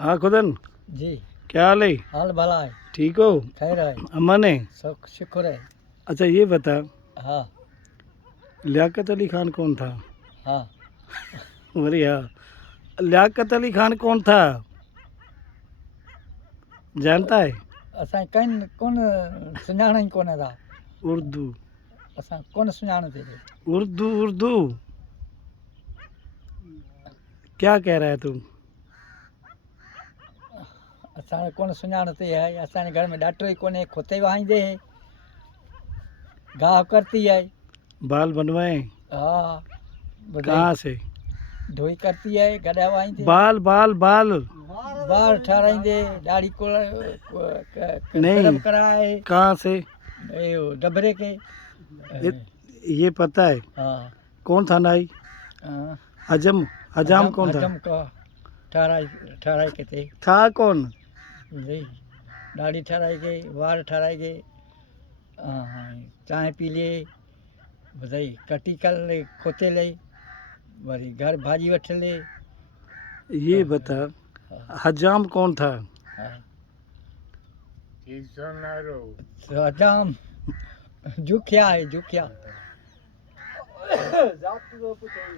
हाँ खुदन, जी क्या हाल है? हाल भला है, ठीक हो? खैर है, अमन है? सब शुक्र है। अच्छा ये बता, हाँ लियाकत अली खान कौन था? हाँ बढ़िया। लियाकत अली खान कौन था, जानता है? असां कन कोन सुञाण ई कोन था। उर्दू। असां कोन सुञाणते थे। उर्दू उर्दू क्या कह रहा है तू? असां कोन सुञाणते है। असांजे घर में ॾाटो ई कोन्हे, खुते वाहींदे है, गाह करती है। बाल बनवाए? हाँ कहाँ से? धोई करती है, गॾा वाहींदे, बाल बाल बाल बाल ठाराईंदे, दाढ़ी को नहीं, कराए कहाँ से? डबरे के। ये पता है हाँ कौन था नाई? हाँ, हजम हजाम कौन था? हजम का ठाराई ठाराई के थे था कौन? जी, दाढ़ी ठाराई गई, वार ठाराई गए, चाय पी लिए, बताई कटी कर ले, खोते ले, वरी घर भाजी वठ ले। ये बता, हजाम कौन था? हजाम जुखिया है, जुखिया।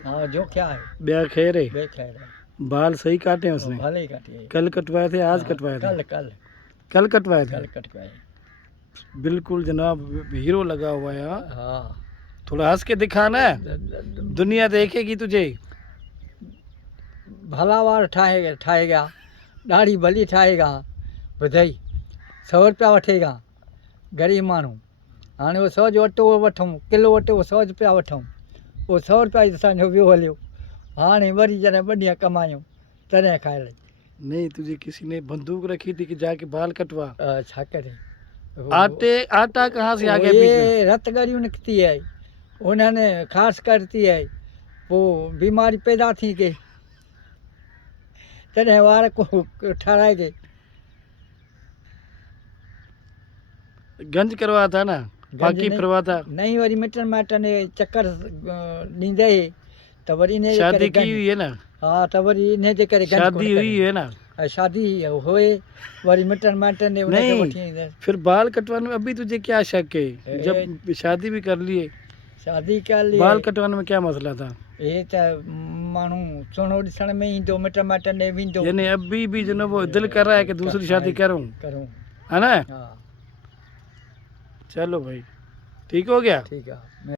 हाँ जुखिया है। ब्याह खैर है? बेखैर है। बाल सही काटे हैं उसने? भले ही काटे। कल कटवाए थे, आज कटवाए थे? कल कल कल कटवाए थे? कल कटवाए। बिल्कुल जनाब, हीरो लगा हुआ है। हाँ, हाँ थोड़ा हंस के दिखाना, दुनिया देखेगी तुझे। भला वार ठाएगा, ठाएगा, दाढ़ी भली ठाएगा, ॿुधई 100 रुपया वठेगा गरीब माण्हू। हाणे वो 100 जो अटो वठूं, किलो अटो 100 रुपया वठूं, वो 100 रुपया ई असांजो वियो हलियो। हाणे वरी जॾहिं ॿ ॾींहं कमायूं तॾहिं खाए लई। नहीं, तुझे किसी ने बंदूक रखी थी कि जाके बाल कटवा? छा करे, आटा कहाँ से आ गया? ये रत गड़ियूं निकती है, उन्होंने खास करती है, वो बीमारी पैदा थी गई, तॾहिं वार को ठाराए गए। गंज करवा था ना, बाकी फिरवा था? नहीं, वरी मिटन माइटन चक्कर ॾींदे त वरी इन शादी की हुई है ना? हाँ त वरी इन जे करे शादी हुई है ना? शादी होए, वरी मिटन माइटन ने उनके वठी नहीं, फिर बाल कटवाने में अभी तुझे क्या शक है? जब शादी भी कर लिए, शादी कर लिए, बाल कटवाने में क्या मसला था? ये त माण्हू सुहिणो ॾिसण में ईंदो, मिट माइटन ॾे वेंदो। यानी अभी भी जो ना वो दिल कर रहा है कि दूसरी शादी करूं, है ना? हाँ चलो भाई, ठीक हो गया। ठीक है।